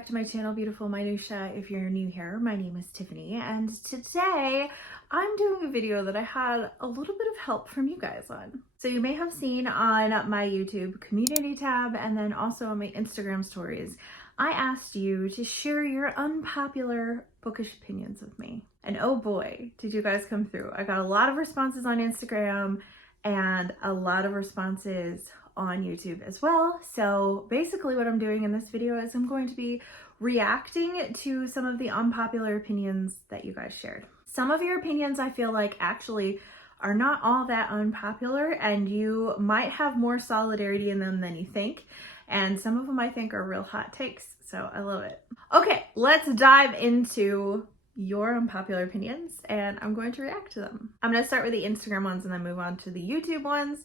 back to my channel, beautiful minutia. If you're new here, my name is Tiffany, and today I'm doing a video that I had a little bit of help from you guys on. So you may have seen on my YouTube community tab and then also on my Instagram stories, I asked you to share your unpopular bookish opinions with me. And oh boy, did you guys come through. I got a lot of responses on Instagram and a lot of responses on YouTube as well. So basically what I'm doing in this video is I'm going to be reacting to some of the unpopular opinions that you guys shared. Some of your opinions I feel like actually are not all that unpopular and you might have more solidarity in them than you think. And some of them I think are real hot takes. So I love it. Okay, let's dive into your unpopular opinions and I'm going to react to them. I'm going to start with the Instagram ones and then move on to the YouTube ones.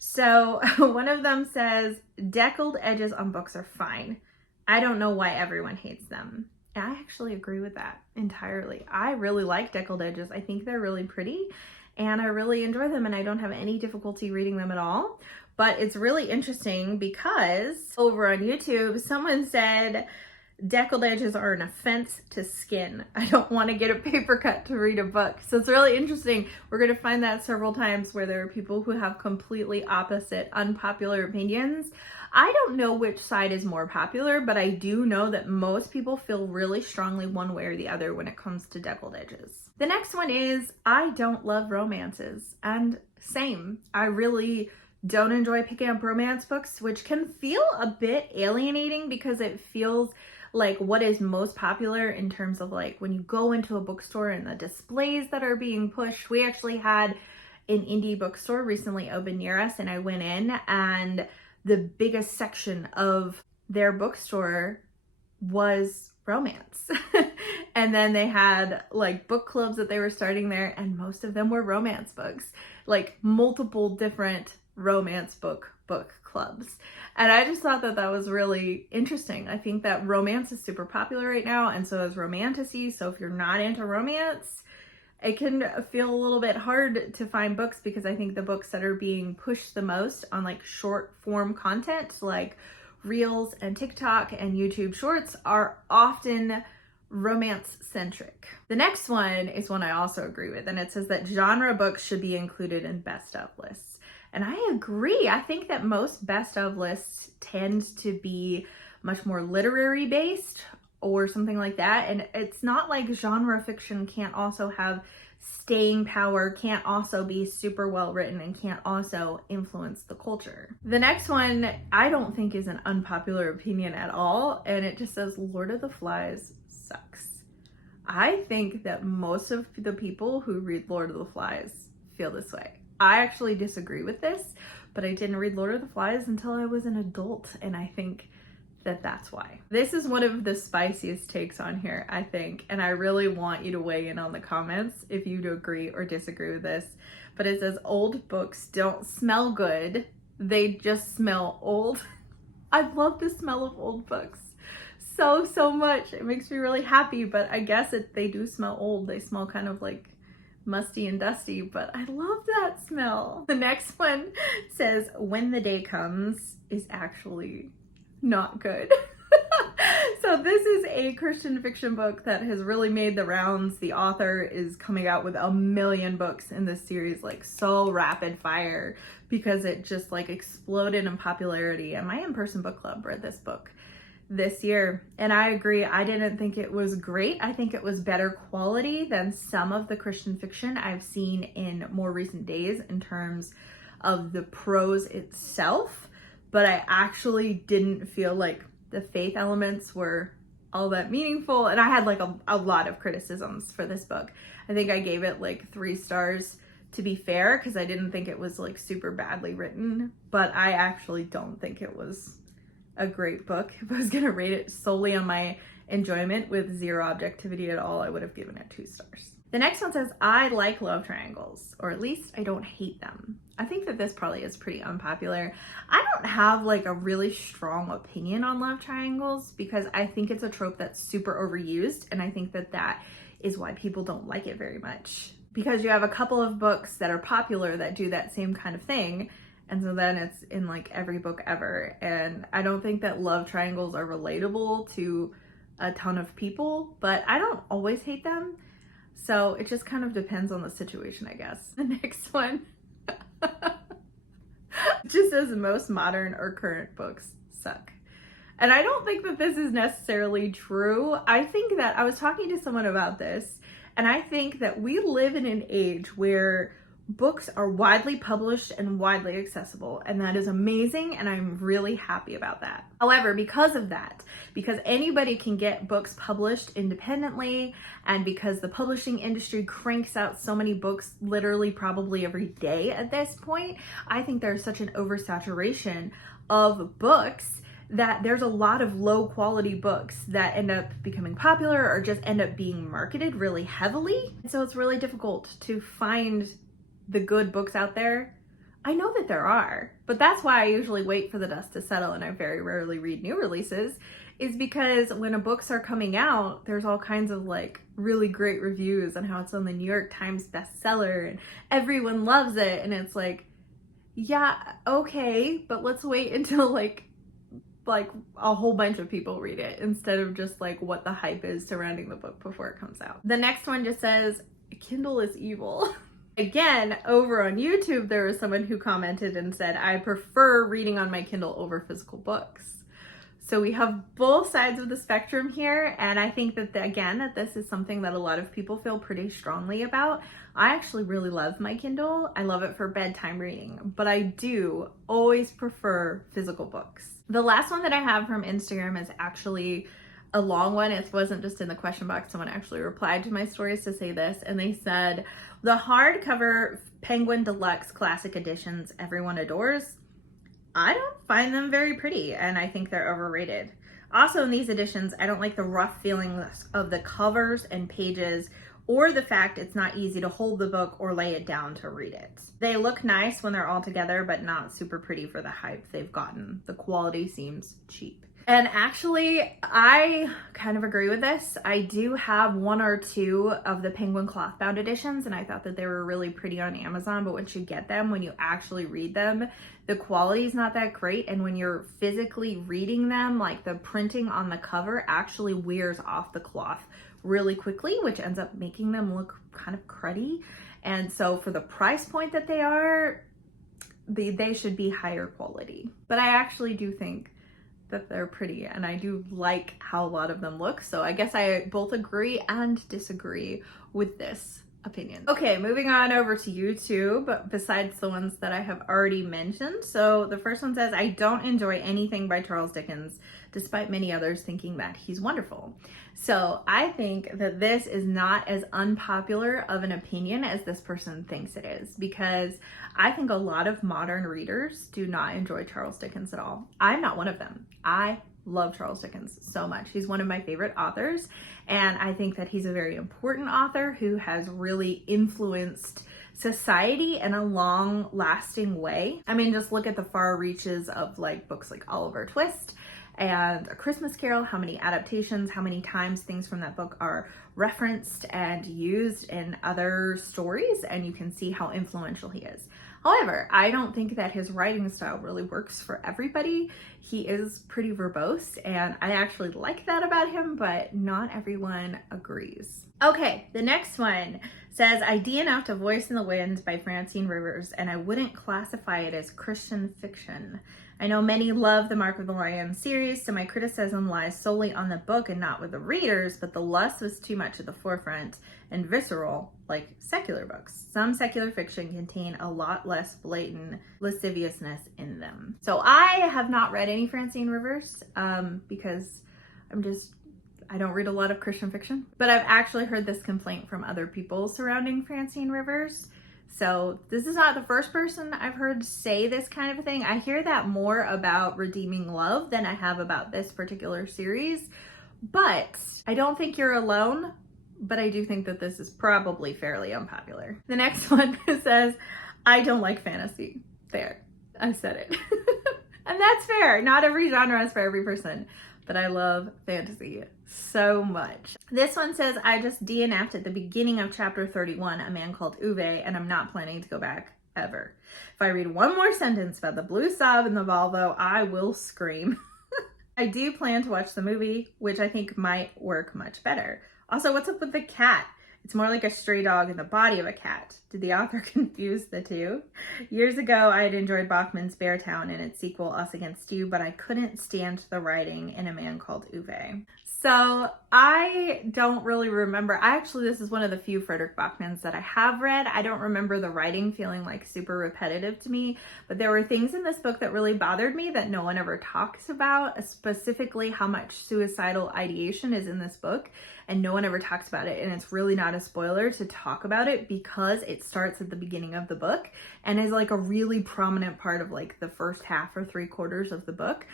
So one of them says, deckled edges on books are fine. I don't know why everyone hates them. And I actually agree with that entirely. I really like deckled edges. I think they're really pretty and I really enjoy them and I don't have any difficulty reading them at all. But it's really interesting because over on YouTube, someone said, deckled edges are an offense to skin. I don't want to get a paper cut to read a book. So it's really interesting. We're going to find that several times where there are people who have completely opposite unpopular opinions. I don't know which side is more popular, but I do know that most people feel really strongly one way or the other when it comes to deckled edges. The next one is, I don't love romances. And same, I really don't enjoy picking up romance books, which can feel a bit alienating because it feels like what is most popular in terms of like when you go into a bookstore and the displays that are being pushed. We actually had an indie bookstore recently open near us and I went in and the biggest section of their bookstore was romance. And then they had like book clubs that they were starting there and most of them were romance books, like multiple different romance book clubs. And I just thought that that was really interesting. I think that romance is super popular right now and so is romantasy. So if you're not into romance, it can feel a little bit hard to find books because I think the books that are being pushed the most on like short form content like Reels and TikTok and YouTube Shorts are often romance centric. The next one is one I also agree with and it says that genre books should be included in best of lists. And I agree. I think that most best of lists tend to be much more literary based or something like that. And it's not like genre fiction can't also have staying power, can't also be super well written, and can't also influence the culture. The next one I don't think is an unpopular opinion at all. And it just says Lord of the Flies sucks. I think that most of the people who read Lord of the Flies feel this way. I actually disagree with this, but I didn't read Lord of the Flies until I was an adult, and I think that that's why. This is one of the spiciest takes on here, I think, and I really want you to weigh in on the comments if you agree or disagree with this. But it says, old books don't smell good, they just smell old. I love the smell of old books so much. It makes me really happy, but I guess they do smell old. They smell kind of like musty and dusty, but I love that smell. The next one says, when the day comes is actually not good. So this is a Christian fiction book that has really made the rounds. The author is coming out with 1 million books in this series, like so rapid fire because it just like exploded in popularity. And my in-person book club read this book this year and I agree. I didn't think it was great. I think it was better quality than some of the Christian fiction I've seen in more recent days in terms of the prose itself, but I actually didn't feel like the faith elements were all that meaningful and I had like a lot of criticisms for this book. I think I gave it like 3 stars to be fair because I didn't think it was like super badly written, but I actually don't think it was a great book. If I was gonna rate it solely on my enjoyment with zero objectivity at all, I would have given it 2 stars. The next one says, I like love triangles, or at least I don't hate them. I think that this probably is pretty unpopular. I don't have like a really strong opinion on love triangles because I think it's a trope that's super overused and I think that that is why people don't like it very much. Because you have a couple of books that are popular that do that same kind of thing And so then it's in like every book ever. And I don't think that love triangles are relatable to a ton of people, but I don't always hate them. So it just kind of depends on the situation, I guess. The next one just says most modern or current books suck. And I don't think that this is necessarily true. I think that I was talking to someone about this, and I think that we live in an age where books are widely published and widely accessible, and that is amazing, and I'm really happy about that. However, because of that, because anybody can get books published independently, and because the publishing industry cranks out so many books literally probably every day at this point, I think there's such an oversaturation of books that there's a lot of low quality books that end up becoming popular or just end up being marketed really heavily. And so it's really difficult to find the good books out there. I know that there are, but that's why I usually wait for the dust to settle and I very rarely read new releases, is because when books are coming out, there's all kinds of like really great reviews on how it's on the New York Times bestseller and everyone loves it. And it's like, yeah, okay, but let's wait until like a whole bunch of people read it instead of just like what the hype is surrounding the book before it comes out. The next one just says, Kindle is evil. Again, over on YouTube, there was someone who commented and said, I prefer reading on my Kindle over physical books. So we have both sides of the spectrum here. And I think that, that this is something that a lot of people feel pretty strongly about. I actually really love my Kindle. I love it for bedtime reading, but I do always prefer physical books. The last one that I have from Instagram is actually a long one. It wasn't just in the question box. Someone actually replied to my stories to say this, and they said, the hardcover Penguin Deluxe Classic Editions everyone adores. I don't find them very pretty, and I think they're overrated. Also in these editions, I don't like the rough feelings of the covers and pages, or the fact it's not easy to hold the book or lay it down to read it. They look nice when they're all together, but not super pretty for the hype they've gotten. The quality seems cheap. And actually, I kind of agree with this. I do have one or two of the Penguin cloth bound editions, and I thought that they were really pretty on Amazon, but once you get them, when you actually read them, the quality is not that great. And when you're physically reading them, like the printing on the cover actually wears off the cloth really quickly, which ends up making them look kind of cruddy. And so for the price point that they are, they should be higher quality. But I actually do think that they're pretty, and I do like how a lot of them look. So I guess I both agree and disagree with this opinion. Okay, moving on over to YouTube, besides the ones that I have already mentioned. So the first one says, I don't enjoy anything by Charles Dickens, despite many others thinking that he's wonderful. So I think that this is not as unpopular of an opinion as this person thinks it is, because I think a lot of modern readers do not enjoy Charles Dickens at all. I'm not one of them. I love Charles Dickens so much. He's one of my favorite authors, and I think that he's a very important author who has really influenced society in a long-lasting way. I mean, just look at the far reaches of like books like Oliver Twist and A Christmas Carol, how many adaptations, how many times things from that book are referenced and used in other stories, and you can see how influential he is. However, I don't think that his writing style really works for everybody. He is pretty verbose, and I actually like that about him, but not everyone agrees. Okay, the next one says, I DNF'd A Voice in the Wind by Francine Rivers, and I wouldn't classify it as Christian fiction. I know many love the Mark of the Lion series, so my criticism lies solely on the book and not with the readers, but the lust was too much at the forefront and visceral, like secular books. Some secular fiction contain a lot less blatant lasciviousness in them. So I have not read any Francine Rivers because I don't read a lot of Christian fiction, but I've actually heard this complaint from other people surrounding Francine Rivers. So this is not the first person I've heard say this kind of a thing. I hear that more about Redeeming Love than I have about this particular series, but I don't think you're alone, but I do think that this is probably fairly unpopular. The next one says, I don't like fantasy. There, I said it. And that's fair. Not every genre is for every person, but I love fantasy so much. This one says, I just DNF'd at the beginning of chapter 31, A Man Called Uwe, and I'm not planning to go back ever. If I read one more sentence about the blue sob and the Volvo, I will scream. I do plan to watch the movie, which I think might work much better. Also, what's up with the cat? It's more like a stray dog in the body of a cat. Did the author confuse the two? Years ago, I had enjoyed Bachman's Beartown and its sequel, Us Against You, but I couldn't stand the writing in A Man Called Uwe. So I don't really remember. This is one of the few Frederick Bachmans that I have read. I don't remember the writing feeling like super repetitive to me, but there were things in this book that really bothered me that no one ever talks about, specifically how much suicidal ideation is in this book, and no one ever talks about it. And it's really not a spoiler to talk about it because it starts at the beginning of the book and is like a really prominent part of like the first half or 3/4 of the book.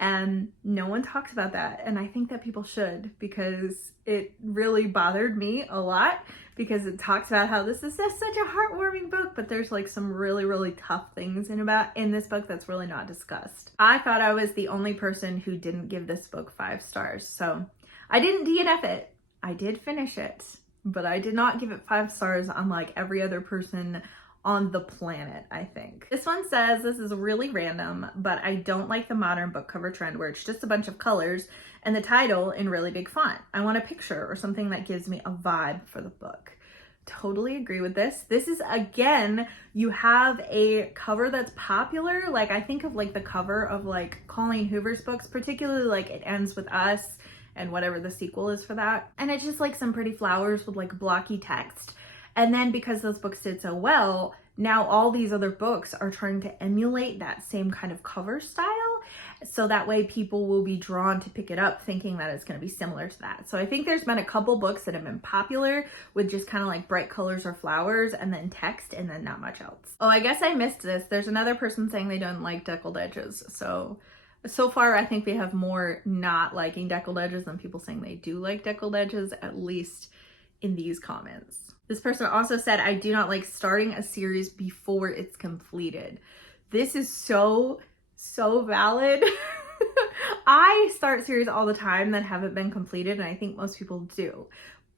And no one talks about that. And I think that people should, because it really bothered me a lot, because it talks about how this is just such a heartwarming book, but there's like some really, really tough things in this book that's really not discussed. I thought I was the only person who didn't give this book 5 stars. So I didn't DNF it. I did finish it, but I did not give it 5 stars unlike every other person on the planet, I think. This one says, this is really random, but I don't like the modern book cover trend where it's just a bunch of colors and the title in really big font. I want a picture or something that gives me a vibe for the book. Totally agree with this. This is, again, you have a cover that's popular. Like I think of like the cover of like Colleen Hoover's books, particularly like It Ends With Us and whatever the sequel is for that. And it's just like some pretty flowers with like blocky text. And then because those books did so well, now all these other books are trying to emulate that same kind of cover style. So that way people will be drawn to pick it up thinking that it's going to be similar to that. So I think there's been a couple books that have been popular with just kind of like bright colors or flowers and then text and then not much else. Oh, I guess I missed this. There's another person saying they don't like deckled edges. So far I think we have more not liking deckled edges than people saying they do like deckled edges, at least in these comments. This person also said, I do not like starting a series before it's completed. This is so valid. I start series all the time that haven't been completed, and I think most people do.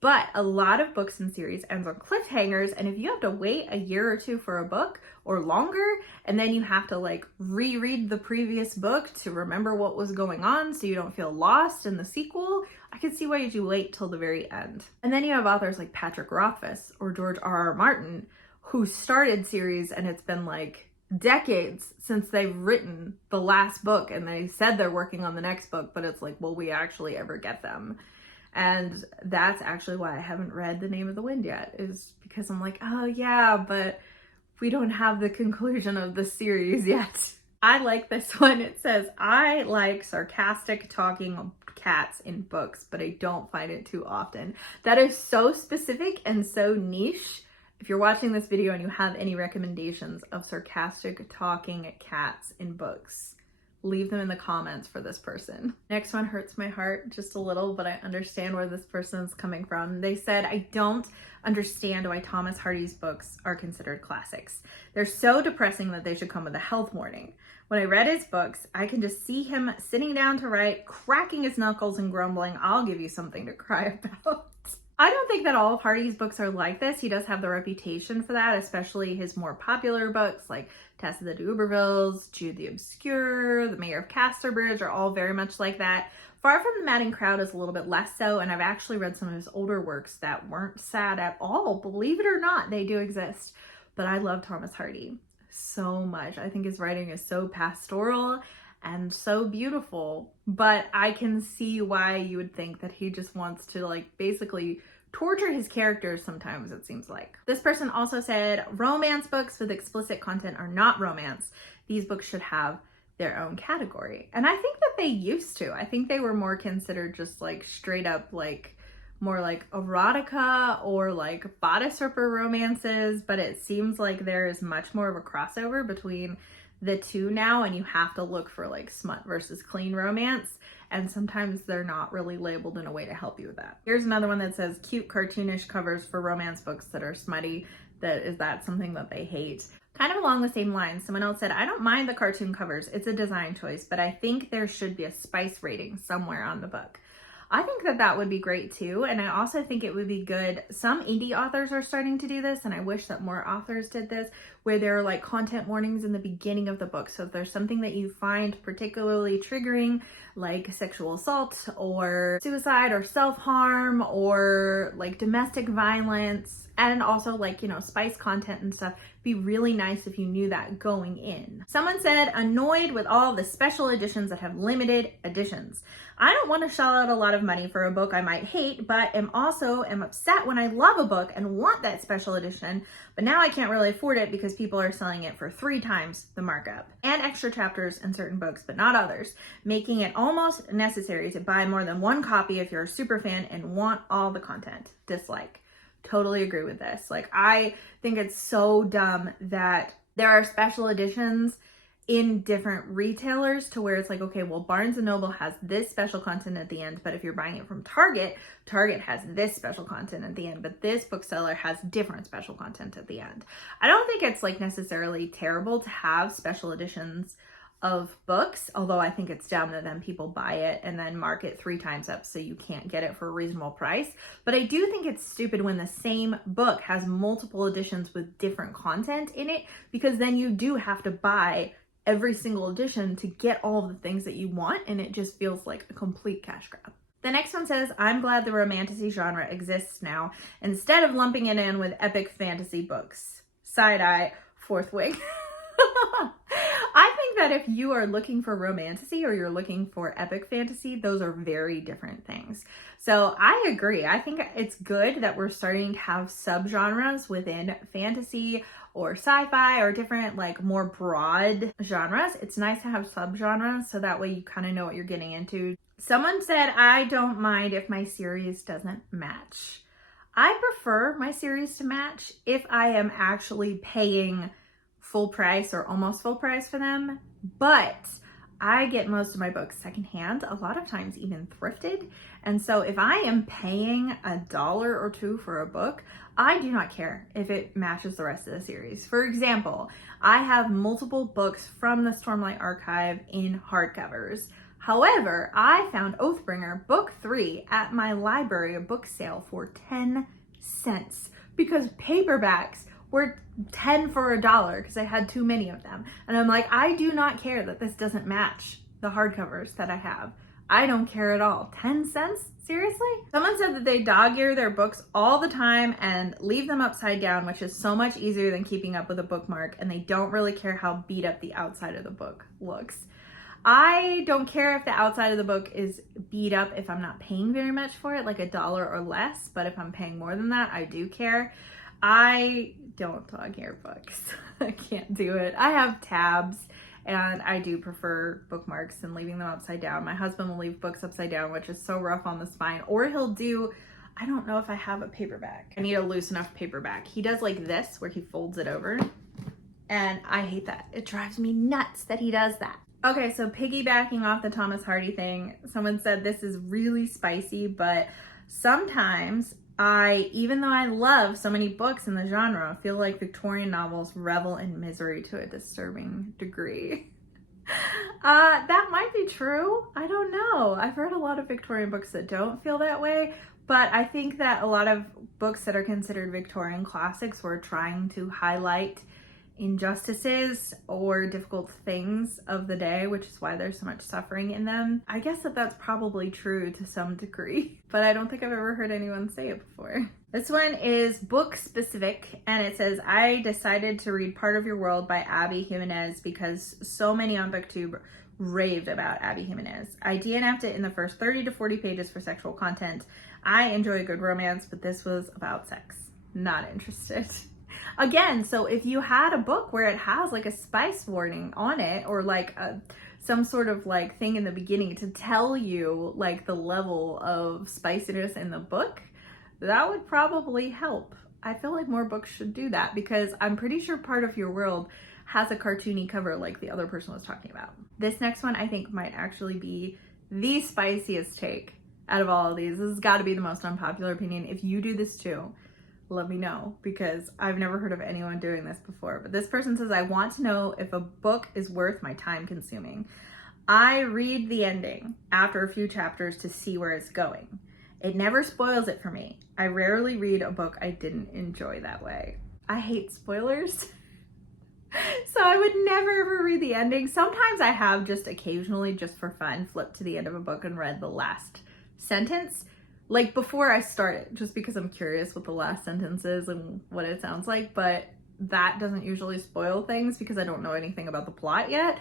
But a lot of books and series ends on cliffhangers, and if you have to wait a year or 2 for a book or longer, and then you have to like reread the previous book to remember what was going on so you don't feel lost in the sequel, I can see why you wait till the very end. And then you have authors like Patrick Rothfuss or George R.R. Martin who started series and it's been like decades since they've written the last book and they said they're working on the next book, but it's like, will we actually ever get them? And that's actually why I haven't read The Name of the Wind yet, is because I'm like, oh yeah, but we don't have the conclusion of the series yet. I like this one. It says, I like sarcastic talking cats in books, but I don't find it too often. That is so specific and so niche. If you're watching this video and you have any recommendations of sarcastic talking cats in books, leave them in the comments for this person. Next one hurts my heart just a little, but I understand where this person's coming from. They said, I don't understand why Thomas Hardy's books are considered classics. They're so depressing that they should come with a health warning. When I read his books, I can just see him sitting down to write, cracking his knuckles and grumbling, I'll give you something to cry about. I don't think that all of Hardy's books are like this. He does have the reputation for that, especially his more popular books like Tess of the D'Urbervilles, Jude the Obscure, The Mayor of Casterbridge are all very much like that. Far from the Madding Crowd is a little bit less so, and I've actually read some of his older works that weren't sad at all. Believe it or not, they do exist. But I love Thomas Hardy so much. I think his writing is so pastoral and so beautiful, but I can see why you would think that he just wants to like basically torture his characters sometimes, it seems like. This person also said, romance books with explicit content are not romance. These books should have their own category. And I think that they used to. I think they were more considered just like straight up like more like erotica or like bodice ripper romances, but it seems like there is much more of a crossover between the two now, and you have to look for like smut versus clean romance, and sometimes they're not really labeled in a way to help you with that. Here's another one that says cute cartoonish covers for romance books that are smutty. Is that something that they hate? Kind of along the same lines, someone else said, I don't mind the cartoon covers, it's a design choice, but I think there should be a spice rating somewhere on the book. I think that that would be great too. And I also think it would be good. Some indie authors are starting to do this, and I wish that more authors did this, where there are like content warnings in the beginning of the book. So if there's something that you find particularly triggering, like sexual assault or suicide or self-harm or like domestic violence, and also like, you know, spice content and stuff, be really nice if you knew that going in. Someone said, annoyed with all the special editions that have limited editions. I don't want to shell out a lot of money for a book I might hate, but am upset when I love a book and want that special edition, but now I can't really afford it because people are selling it for 3 times the markup. And extra chapters in certain books, but not others, making it almost necessary to buy more than one copy if you're a super fan and want all the content. Dislike. Totally agree with this. Like, I think it's so dumb that there are special editions in different retailers to where it's like, okay, well, Barnes & Noble has this special content at the end, but if you're buying it from Target, Target has this special content at the end, but this bookseller has different special content at the end. I don't think it's like necessarily terrible to have special editions of books, although I think it's dumb that then people buy it and then mark it 3 times up so you can't get it for a reasonable price. But I do think it's stupid when the same book has multiple editions with different content in it, because then you do have to buy every single edition to get all the things that you want, and it just feels like a complete cash grab. The next one says, I'm glad the romantasy genre exists now instead of lumping it in with epic fantasy books. Side eye, fourth wing. I think that if you are looking for romantasy or you're looking for epic fantasy, those are very different things. So I agree. I think it's good that we're starting to have subgenres within fantasy or sci-fi or different, like, more broad genres. It's nice to have subgenres so that way you kind of know what you're getting into. Someone said, I don't mind if my series doesn't match. I prefer my series to match if I am actually paying full price or almost full price for them, but I get most of my books secondhand, a lot of times even thrifted. And so if I am paying $1 or $2 for a book, I do not care if it matches the rest of the series. For example, I have multiple books from the Stormlight Archive in hardcovers. However, I found Oathbringer book 3 at my library book sale for 10 cents because paperbacks were 10 for $1 because I had too many of them. And I'm like, I do not care that this doesn't match the hardcovers that I have. I don't care at all. 10 cents? Seriously? Someone said that they dog ear their books all the time and leave them upside down, which is so much easier than keeping up with a bookmark, and they don't really care how beat up the outside of the book looks. I don't care if the outside of the book is beat up if I'm not paying very much for it, like $1 or less, but if I'm paying more than that, I do care. I don't dog ear books. I can't do it. I have tabs, and I do prefer bookmarks and leaving them upside down. My husband will leave books upside down, which is so rough on the spine. Or he'll do, I don't know if I have a paperback. I need a loose enough paperback. He does like this, where he folds it over, and I hate that. It drives me nuts that he does that. Okay, so piggybacking off the Thomas Hardy thing, someone said this is really spicy, but sometimes even though I love so many books in the genre, feel like Victorian novels revel in misery to a disturbing degree. That might be true. I don't know. I've read a lot of Victorian books that don't feel that way, but I think that a lot of books that are considered Victorian classics were trying to highlight injustices or difficult things of the day, which is why there's so much suffering in them. I guess that that's probably true to some degree, but I don't think I've ever heard anyone say it before. This one is book specific, and it says, I decided to read Part of Your World by Abby Jimenez because so many on BookTube raved about Abby Jimenez. I DNF'd it in the first 30 to 40 pages for sexual content. I enjoy a good romance, but this was about sex. Not interested. Again, so if you had a book where it has like a spice warning on it, or like some sort of like thing in the beginning to tell you like the level of spiciness in the book, that would probably help. I feel like more books should do that, because I'm pretty sure Part of Your World has a cartoony cover like the other person was talking about. This next one I think might actually be the spiciest take out of all of these. This has got to be the most unpopular opinion. If you do this too, let me know, because I've never heard of anyone doing this before. But this person says, I want to know if a book is worth my time consuming. I read the ending after a few chapters to see where it's going. It never spoils it for me. I rarely read a book I didn't enjoy that way. I hate spoilers. So I would never ever read the ending. Sometimes I have just occasionally, just for fun, flipped to the end of a book and read the last sentence, like before I start it, just because I'm curious what the last sentence is and what it sounds like. But that doesn't usually spoil things because I don't know anything about the plot yet.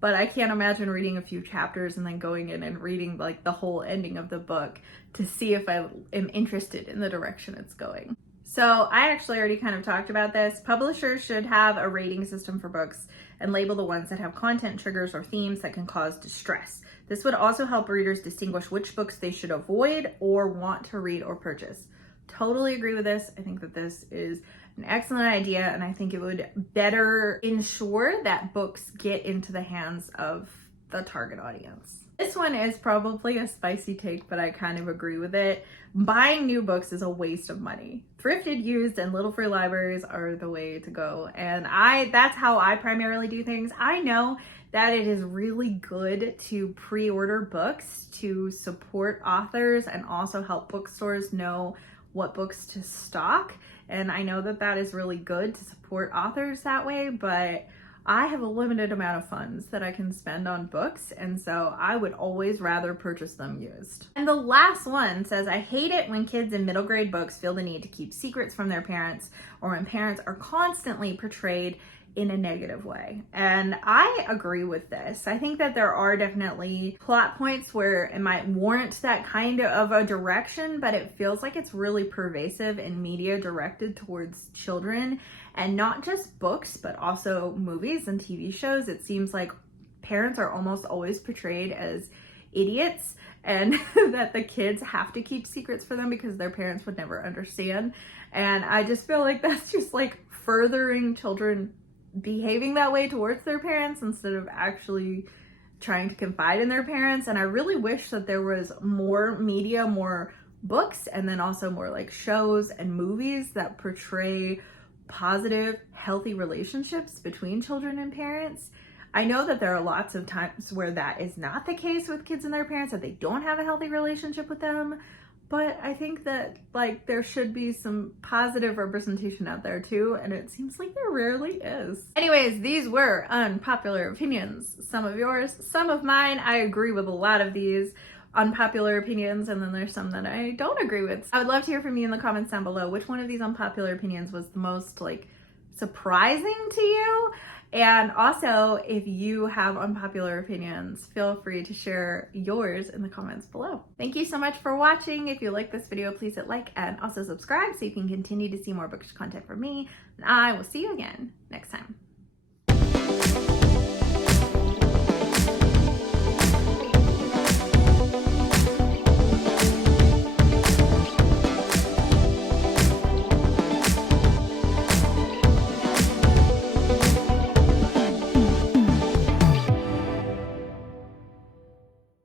But I can't imagine reading a few chapters and then going in and reading like the whole ending of the book to see if I am interested in the direction it's going. So I actually already kind of talked about this. Publishers should have a rating system for books and label the ones that have content triggers or themes that can cause distress. This would also help readers distinguish which books they should avoid or want to read or purchase. Totally agree with this. I think that this is an excellent idea, and I think it would better ensure that books get into the hands of the target audience. This one is probably a spicy take, but I kind of agree with it. Buying new books is a waste of money. Thrifted, used, and little free libraries are the way to go. And that's how I primarily do things. I know that it is really good to pre-order books to support authors and also help bookstores know what books to stock. And I know that that is really good to support authors that way, but I have a limited amount of funds that I can spend on books, and so I would always rather purchase them used. And the last one says, I hate it when kids in middle grade books feel the need to keep secrets from their parents, or when parents are constantly portrayed in a negative way. And I agree with this. I think that there are definitely plot points where it might warrant that kind of a direction, but it feels like it's really pervasive in media directed towards children, and not just books, but also movies and TV shows. It seems like parents are almost always portrayed as idiots, and that the kids have to keep secrets for them because their parents would never understand. And I just feel like that's just like furthering children behaving that way towards their parents instead of actually trying to confide in their parents. And I really wish that there was more media, more books, and then also more like shows and movies that portray positive, healthy relationships between children and parents. I know that there are lots of times where that is not the case with kids and their parents, that they don't have a healthy relationship with them. But I think that like there should be some positive representation out there too, and it seems like there rarely is. Anyways, these were unpopular opinions. Some of yours, some of mine. I agree with a lot of these unpopular opinions, and then there's some that I don't agree with. I would love to hear from you in the comments down below. Which one of these unpopular opinions was the most like surprising to you? And also, if you have unpopular opinions, feel free to share yours in the comments below. Thank you so much for watching. If you like this video, please hit like and also subscribe so you can continue to see more bookish content from me. And I will see you again next time.